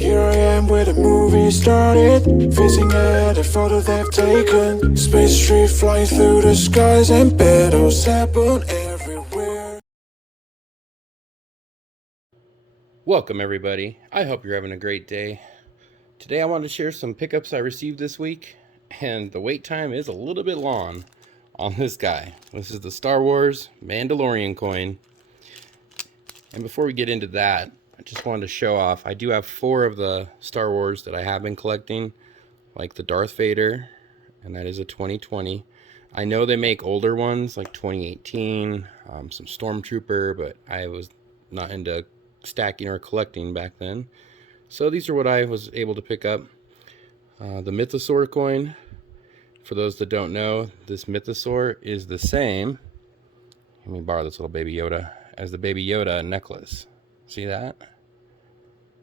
Here I am where the movie started, facing at a photo they've taken. Space tree flying through the skies and battles happen everywhere. Welcome everybody. I hope you're having a great day. Today I want to share some pickups I received this week, and the wait time is a little bit long on this guy. This is the Star Wars Mandalorian Coin. And before we get into that, I just wanted to show off, I do have 4 of the Star Wars that I have been collecting, like the Darth Vader, and that is a 2020. I know they make older ones, like 2018, some Stormtrooper, but I was not into stacking or collecting back then. So these are what I was able to pick up. The Mythosaur coin, for those that don't know, this Mythosaur is the same, let me borrow this little baby Yoda, as the baby Yoda necklace. See that?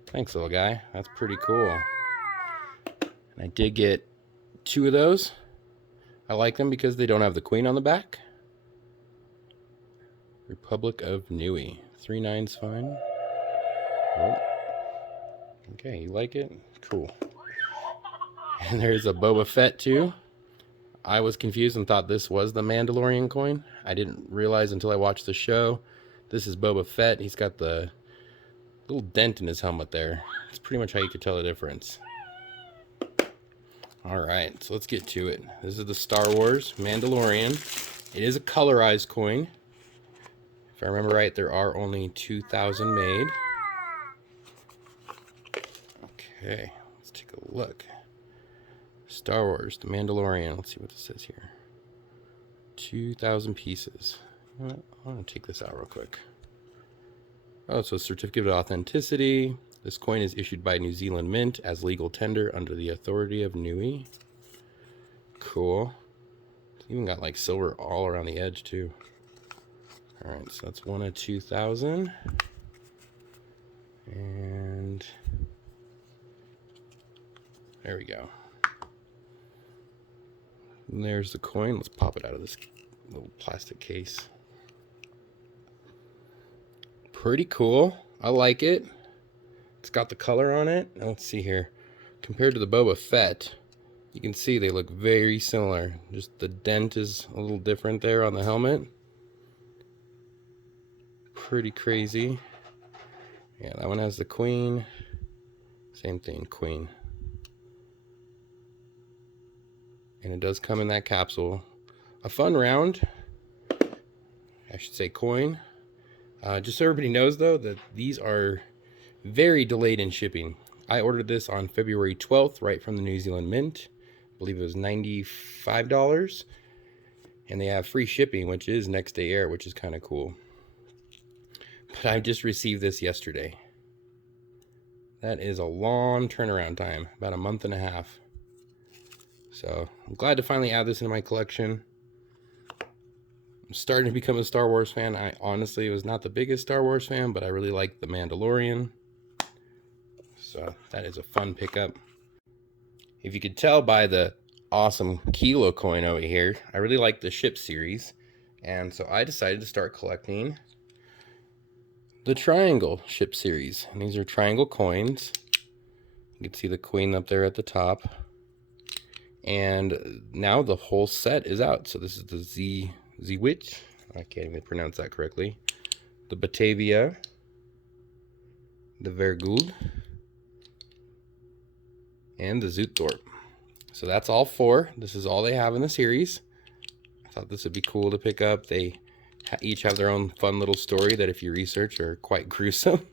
Thanks, little guy. That's pretty cool. And I did get 2 of those. I like them because they don't have the queen on the back. Republic of Niue. 3 9's fine. Oh. Okay, you like it? Cool. And there's a Boba Fett too. I was confused and thought this was the Mandalorian coin. I didn't realize until I watched the show. This is Boba Fett. He's got the little dent in his helmet there. It's pretty much how you could tell the difference. Alright, so let's get to it. This is the Star Wars Mandalorian. It is a colorized coin. If I remember right, there are only 2,000 made. Okay, let's take a look. Star Wars, the Mandalorian. Let's see what this says here. 2,000 pieces. I'm going to take this out real quick. Oh, so certificate of authenticity. This coin is issued by New Zealand Mint as legal tender under the authority of Niue. Cool. It's even got like silver all around the edge too. Alright, so that's 1 of 2,000. And there we go. And there's the coin. Let's pop it out of this little plastic case. Pretty cool. I like it. It's got the color on it. Now let's see here. Compared to the Boba Fett, you can see they look very similar. Just the dent is a little different there on the helmet. Pretty crazy. Yeah, that one has the queen. Same thing, queen. And it does come in that capsule. A fun round. I should say coin. Just so everybody knows though that these are very delayed in shipping. I ordered this on February 12th right from the New Zealand Mint. I believe it was $95. And they have free shipping, which is next day air, which is kind of cool. But I just received this yesterday. That is a long turnaround time, about a month and a half. So I'm glad to finally add this into my collection. I'm starting to become a Star Wars fan. I honestly was not the biggest Star Wars fan, but I really like the Mandalorian. So that is a fun pickup. If you could tell by the awesome kilo coin over here, I really like the ship series. And so I decided to start collecting the triangle ship series. And these are triangle coins. You can see the queen up there at the top. And now the whole set is out. So this is the Zwitch. I can't even pronounce that correctly. The Batavia. The Verguld. And the Zootthorpe. So that's all 4. This is all they have in the series. I thought this would be cool to pick up. They each have their own fun little story that if you research are quite gruesome.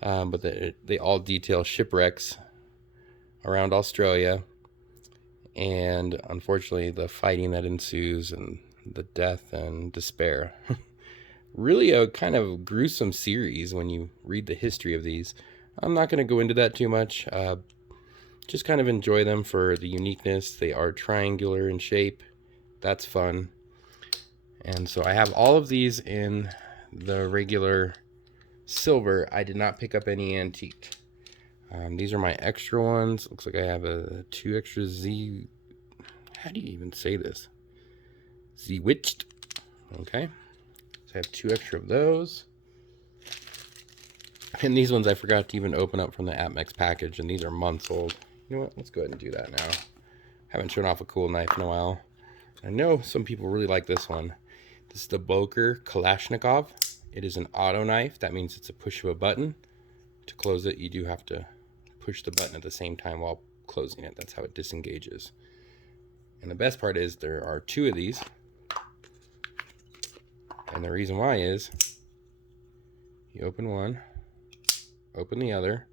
But they all detail shipwrecks around Australia. And unfortunately the fighting that ensues and the death and despair. Really a kind of gruesome series when you read the history of these. I'm not going to go into that too much. Just kind of enjoy them for the uniqueness. They are triangular in shape. That's fun. And so I have all of these in the regular silver. I did not pick up any antique. These are my extra ones. Looks like I have 2 extra Z. How do you even say this? Zwitched. Okay. So I have 2 extra of those. And these ones I forgot to even open up from the APMEX package, and these are months old. You know what? Let's go ahead and do that now. Haven't shown off a cool knife in a while. I know some people really like this one. This is the Boker Kalashnikov. It is an auto knife. That means it's a push of a button. To close it, you do have to push the button at the same time while closing it. That's how it disengages. And the best part is there are 2 of these. And the reason why is you open one, open the other,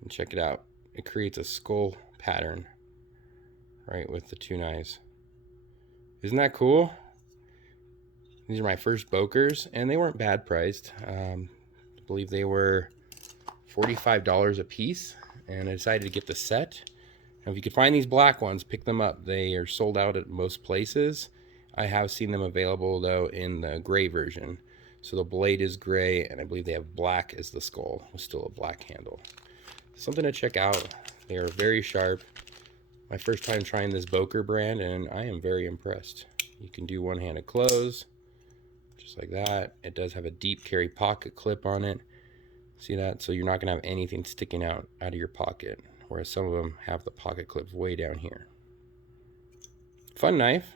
and check it out. It creates a skull pattern right with the 2 knives. Isn't that cool? These are my first Bokers, and they weren't bad priced. I believe they were $45 a piece, and I decided to get the set. Now, if you could find these black ones, pick them up. They are sold out at most places. I have seen them available, though, in the gray version. So the blade is gray, and I believe they have black as the skull, with still a black handle. Something to check out. They are very sharp. My first time trying this Boker brand, and I am very impressed. You can do one-handed close, just like that. It does have a deep carry pocket clip on it. See that? So you're not going to have anything sticking out of your pocket, whereas some of them have the pocket clip way down here. Fun knife,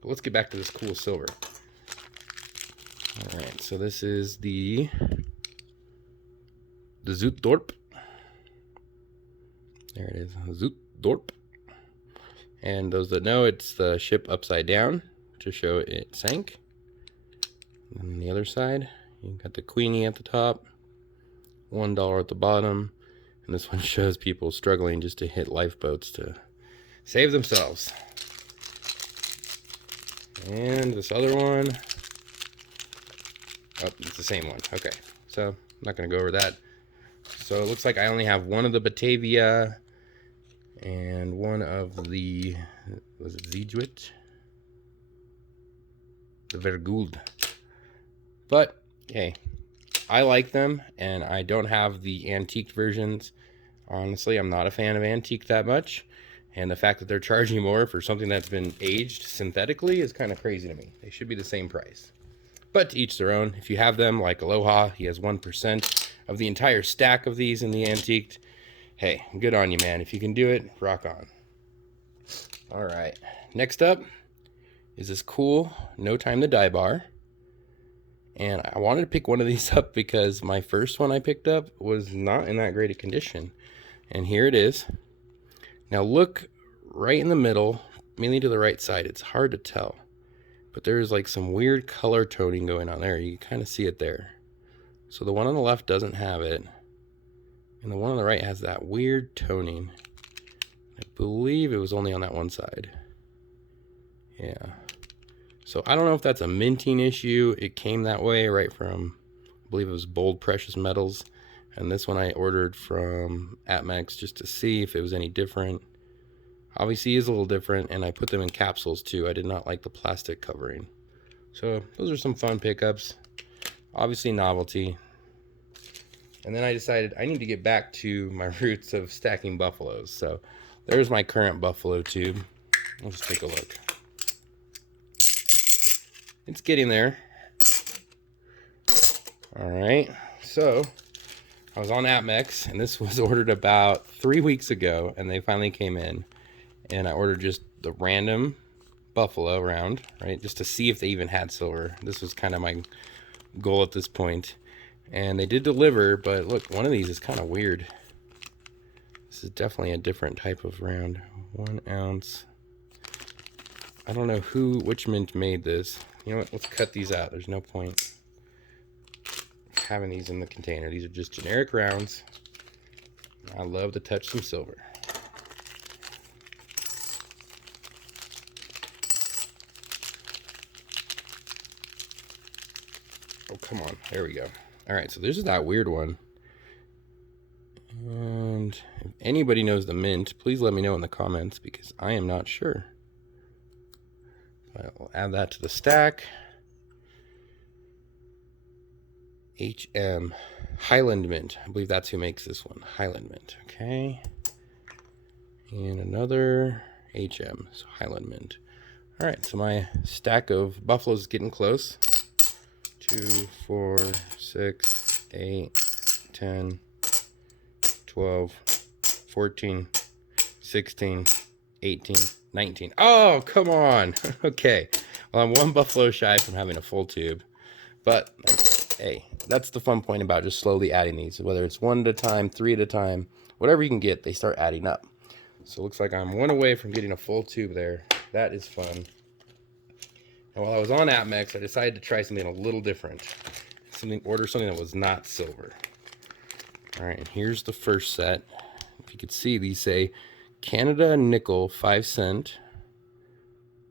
but let's get back to this cool silver. All right, so this is the Zootdorp. There it is, Zootdorp. And those that know, it's the ship upside down to show it sank. And on the other side, you got the Queenie at the top, $1 at the bottom, and this one shows people struggling just to hit lifeboats to save themselves. And this other one, oh, it's the same one. Okay, so I'm not going to go over that. So it looks like I only have one of the Batavia and one of the, was it Zeejuit? The Vergould. But, hey, I like them, and I don't have the antiqued versions. Honestly, I'm not a fan of antique that much, and the fact that they're charging more for something that's been aged synthetically is kind of crazy to me. They should be the same price. But to each their own. If you have them, like Aloha, he has 1% of the entire stack of these in the antiqued. Hey, good on you, man. If you can do it, rock on. All right, next up is this cool No Time to Die bar. And I wanted to pick one of these up because my first one I picked up was not in that great a condition. And here it is. Now look right in the middle, mainly to the right side. It's hard to tell, but there's like some weird color toning going on there. You can kind of see it there. So the one on the left doesn't have it, and the one on the right has that weird toning. I believe it was only on that one side. Yeah. So I don't know if that's a minting issue. It came that way right from, I believe it was Bold Precious Metals. And this one I ordered from APMEX just to see if it was any different. Obviously it is a little different, and I put them in capsules too. I did not like the plastic covering. So those are some fun pickups. Obviously novelty. And then I decided I need to get back to my roots of stacking buffaloes. So there's my current buffalo tube. Let's just take a look. It's getting there. All right, so I was on APMEX, and this was ordered about 3 weeks ago, and they finally came in. And I ordered just the random buffalo round, right, just to see if they even had silver. This was kind of my goal at this point. And they did deliver, but look, one of these is kind of weird. This is definitely a different type of round. 1 ounce. I don't know which mint made this. You know what, let's cut these out. There's no point having these in the container. These are just generic rounds. I love to touch some silver. Oh, come on. There we go. All right, so this is that weird one. And if anybody knows the mint, please let me know in the comments because I am not sure. I'll add that to the stack. HM Highland Mint. I believe that's who makes this one. Highland Mint. Okay. And another HM. So Highland Mint. All right. So my stack of buffaloes is getting close. 2, 4, 6, 8, 10, 12, 14, 16, 18, 19. Oh, come on. Okay. Well, I'm one buffalo shy from having a full tube. But, hey, that's the fun point about just slowly adding these. Whether it's 1 at a time, 3 at a time, whatever you can get, they start adding up. So it looks like I'm 1 away from getting a full tube there. That is fun. And while I was on APMEX, I decided to try something a little different. Order something that was not silver. All right, and here's the first set. If you could see, these say Canada nickel 5 cent,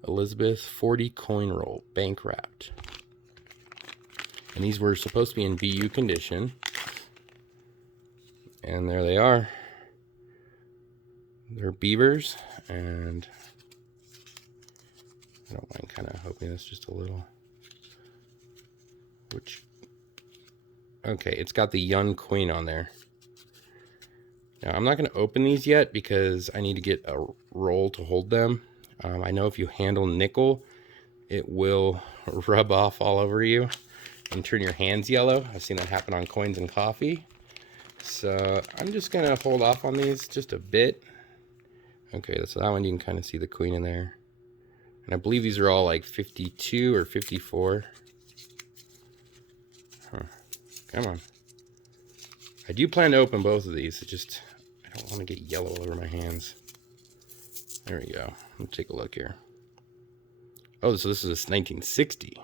Elizabeth 40 coin roll, bank wrapped. And these were supposed to be in BU condition. And there they are. They're beavers, and I don't mind kind of hoping this just a little. Okay, it's got the young queen on there. Now, I'm not going to open these yet because I need to get a roll to hold them. I know if you handle nickel, it will rub off all over you and turn your hands yellow. I've seen that happen on coins and coffee. So I'm just going to hold off on these just a bit. Okay, so that one you can kind of see the queen in there. And I believe these are all like 52 or 54. Huh. Come on. I do plan to open both of these. I don't want to get yellow all over my hands. There we go. Let's take a look here. Oh, so this is a 1960.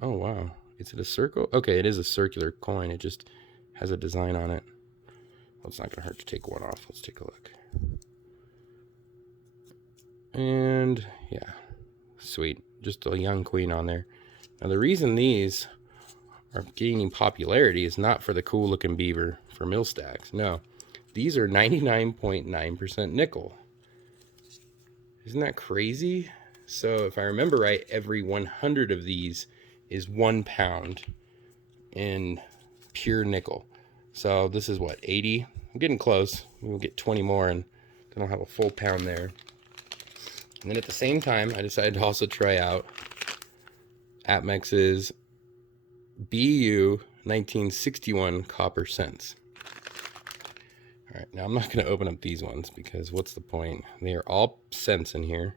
Oh, wow. Is it a circle? Okay, it is a circular coin. It just has a design on it. Well, it's not going to hurt to take one off. Let's take a look. And, yeah. Sweet. Just a young queen on there. Now, the reason these are gaining popularity is not for the cool looking beaver for mill stacks. No, these are 99.9% nickel. Isn't that crazy? So if I remember right, every 100 of these is 1 pound in pure nickel. So this is what, 80? I'm getting close. We'll get 20 more and then I'll have a full pound there. And then at the same time, I decided to also try out APMEX's BU 1961 copper cents. All right, now I'm not going to open up these ones because what's the point? They are all cents in here.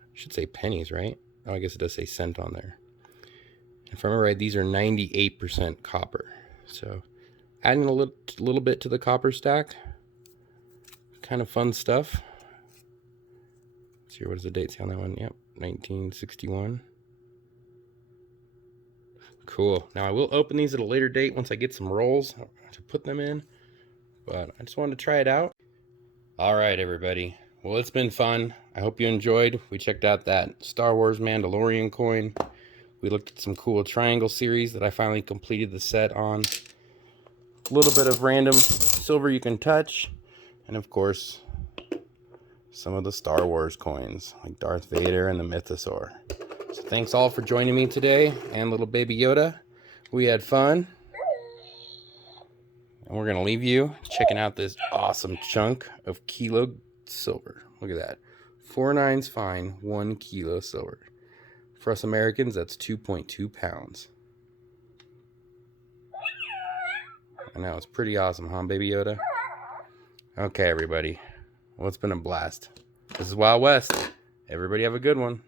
I should say pennies, right? Oh, I guess it does say cent on there. If I remember right, these are 98% copper. So adding a little bit to the copper stack. Kind of fun stuff. Let's see, what does the date say on that one? Yep, 1961. Cool. Now I will open these at a later date once I get some rolls to put them in. But I just wanted to try it out. All right, everybody. Well, it's been fun. I hope you enjoyed. We checked out that Star Wars Mandalorian coin. We looked at some cool triangle series that I finally completed the set on. A little bit of random silver you can touch. And of course, some of the Star Wars coins, like Darth Vader and the Mythosaur. So thanks all for joining me today, and little baby Yoda. We had fun. And we're going to leave you checking out this awesome chunk of kilo silver. Look at that. 4 nines fine, 1 kilo silver. For us Americans, that's 2.2 pounds. I know, it's pretty awesome, huh, Baby Yoda? Okay, everybody. Well, it's been a blast. This is Wild West. Everybody have a good one.